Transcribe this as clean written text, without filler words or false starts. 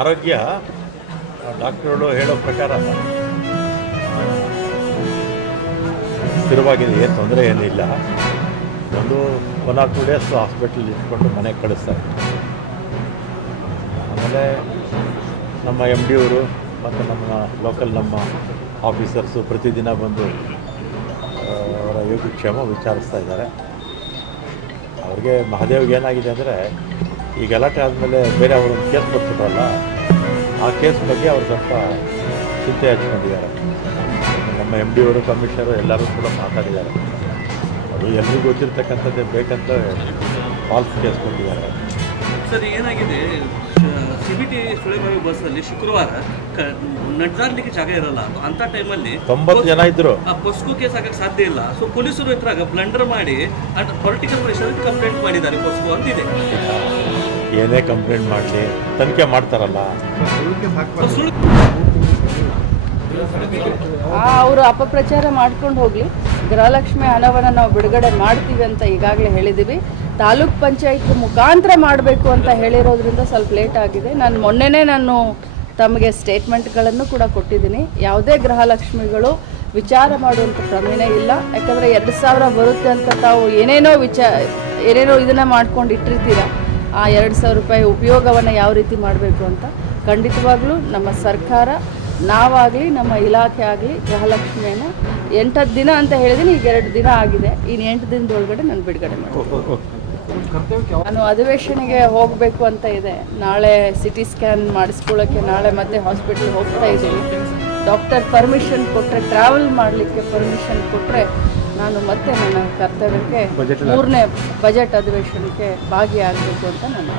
ಆರೋಗ್ಯ ಡಾಕ್ಟರ್ಗಳು ಹೇಳೋ ಪ್ರಕಾರ ಸ್ಥಿರವಾಗಿದೆ, ಏನು ತೊಂದರೆ ಏನಿಲ್ಲ. ಒಂದು 1 or 2 ಡೇಸ್ ಹಾಸ್ಪಿಟಲ್ ಇಟ್ಕೊಂಡು ಮನೆಗೆ ಕಳಿಸ್ತಾರೆ. ಆಮೇಲೆ ನಮ್ಮ MD ಅವರು ಮತ್ತು ನಮ್ಮ ಲೋಕಲ್ ನಮ್ಮ ಆಫೀಸರ್ಸು ಪ್ರತಿದಿನ ಬಂದು ಅವರ ಯೋಗಕ್ಷೇಮ ವಿಚಾರಿಸ್ತಾ ಇದ್ದಾರೆ. ಅವ್ರಿಗೆ ಮಹಾದೇವ್ಗೆ ಏನಾಗಿದೆ ಅಂದರೆ, ಈ ಗಲಾಟೆ ಆದಮೇಲೆ ಬೇರೆ ಅವರೊಂದು ಕೇಸ್ ಕೊಟ್ಬಿಟ್ರಲ್ಲ, ಆ ಕೇಸ್ ಬಗ್ಗೆ ಅವರು ಸ್ವಲ್ಪ ಚಿಂತೆ ಹಚ್ಕೊಂಡಿದ್ದಾರೆ. ನಮ್ಮ MD ಅವರು, ಕಮಿಷನರು ಎಲ್ಲರೂ ಕೂಡ ಮಾತಾಡಿದ್ದಾರೆ. ಅದು ಎಲ್ರಿಗೂ ಗೊತ್ತಿರ್ತಕ್ಕಂಥದ್ದೇ ಬೇಕಂತ ಫಾಲ್ಸ್ ಕೇಸ್ ಕೊಟ್ಟಿದ್ದಾರೆ. ಸರ್, ಏನಾಗಿದೆ, CBT ಸುಳೆಬಾವಿ ಬಸ್ಸಲ್ಲಿ ಶುಕ್ರವಾರ ನಡೆದಾಡಲಿಕ್ಕೆ ಜಾಗ ಇರಲ್ಲ. ಅಂಥ ಟೈಮಲ್ಲಿ 90 ಜನ ಇದ್ದರು. ಪೊಸ್ಕೋ ಕೇಸ್ ಆಗಕ್ಕೆ ಸಾಧ್ಯ ಇಲ್ಲ. ಸೊ ಪೊಲೀಸರು ಹತ್ರ ಬ್ಲಂಡರ್ ಮಾಡಿ ಪೊಲಿಟಿಕಲ್ ಪ್ರೆಷರ್ ಕಂಪ್ಲೇಂಟ್ ಮಾಡಿದ್ದಾರೆ ಪೊಸ್ಕೋ ಅಂತಿದೆ. ಏನೇ ಕಂಪ್ಲೇಂಟ್ ಮಾಡಲಿ ತನಿಖೆ ಮಾಡ್ತಾರಲ್ಲ. ಅವರು ಅಪಪ್ರಚಾರ ಮಾಡ್ಕೊಂಡು ಹೋಗಲಿ. ಗೃಹಲಕ್ಷ್ಮಿ ಹಣವನ್ನು ನಾವು ಬಿಡುಗಡೆ ಮಾಡ್ತೀವಿ ಅಂತ ಈಗಾಗಲೇ ಹೇಳಿದ್ದೀವಿ. ತಾಲೂಕ್ ಪಂಚಾಯತ್ ಮುಖಾಂತರ ಮಾಡಬೇಕು ಅಂತ ಹೇಳಿರೋದ್ರಿಂದ ಸ್ವಲ್ಪ ಲೇಟ್ ಆಗಿದೆ. ಮೊನ್ನೆನೇ ನಾನು ತಮಗೆ ಸ್ಟೇಟ್ಮೆಂಟ್ಗಳನ್ನು ಕೂಡ ಕೊಟ್ಟಿದ್ದೀನಿ. ಯಾವುದೇ ಗೃಹಲಕ್ಷ್ಮಿಗಳು ವಿಚಾರ ಮಾಡುವಂಥ ಪ್ರಮೇಯ ಇಲ್ಲ. ಯಾಕಂದರೆ 2,000 ಬರುತ್ತೆ ಅಂತ ತಾವು ಏನೇನೋ ಇದನ್ನು ಮಾಡ್ಕೊಂಡು ಇಟ್ಟಿರ್ತೀರ. ಆ 2,000 ರೂಪಾಯಿ ಉಪಯೋಗವನ್ನು ಯಾವ ರೀತಿ ಮಾಡಬೇಕು ಅಂತ ಖಂಡಿತವಾಗ್ಲೂ ನಮ್ಮ ಸರ್ಕಾರ, ನಾವಾಗಲಿ ನಮ್ಮ ಇಲಾಖೆ ಆಗಲಿ ಗೃಹಲಕ್ಷ್ಮಿಯನ್ನು 8 ದಿನ ಅಂತ ಹೇಳಿದ್ದೀನಿ. ಈಗ 2 ದಿನ ಆಗಿದೆ. ಇನ್ನು 8 ದಿನದೊಳಗಡೆ ನಾನು ಬಿಡುಗಡೆ ಮಾಡ್ತೀನಿ. ನಾನು ಅಧಿವೇಶನೆಗೆ ಹೋಗಬೇಕು ಅಂತ ಇದೆ. ನಾಳೆ CT ಸ್ಕ್ಯಾನ್ ಮಾಡಿಸ್ಕೊಳ್ಳೋಕ್ಕೆ ನಾಳೆ ಮತ್ತೆ ಹಾಸ್ಪಿಟ್ಲಿಗೆ ಹೋಗ್ತಾ ಇದ್ದೀನಿ. ಡಾಕ್ಟರ್ ಪರ್ಮಿಷನ್ ಕೊಟ್ಟರೆ, ಟ್ರಾವೆಲ್ ಮಾಡಲಿಕ್ಕೆ ಪರ್ಮಿಷನ್ ಕೊಟ್ಟರೆ ನಾನು ಮತ್ತೆ ನನ್ನ ಕರ್ತವ್ಯಕ್ಕೆ 3ನೇ ಬಜೆಟ್ ಅಧಿವೇಶನಕ್ಕೆ ಭಾಗಿಯಾಗಬೇಕು ಅಂತ ನಾನು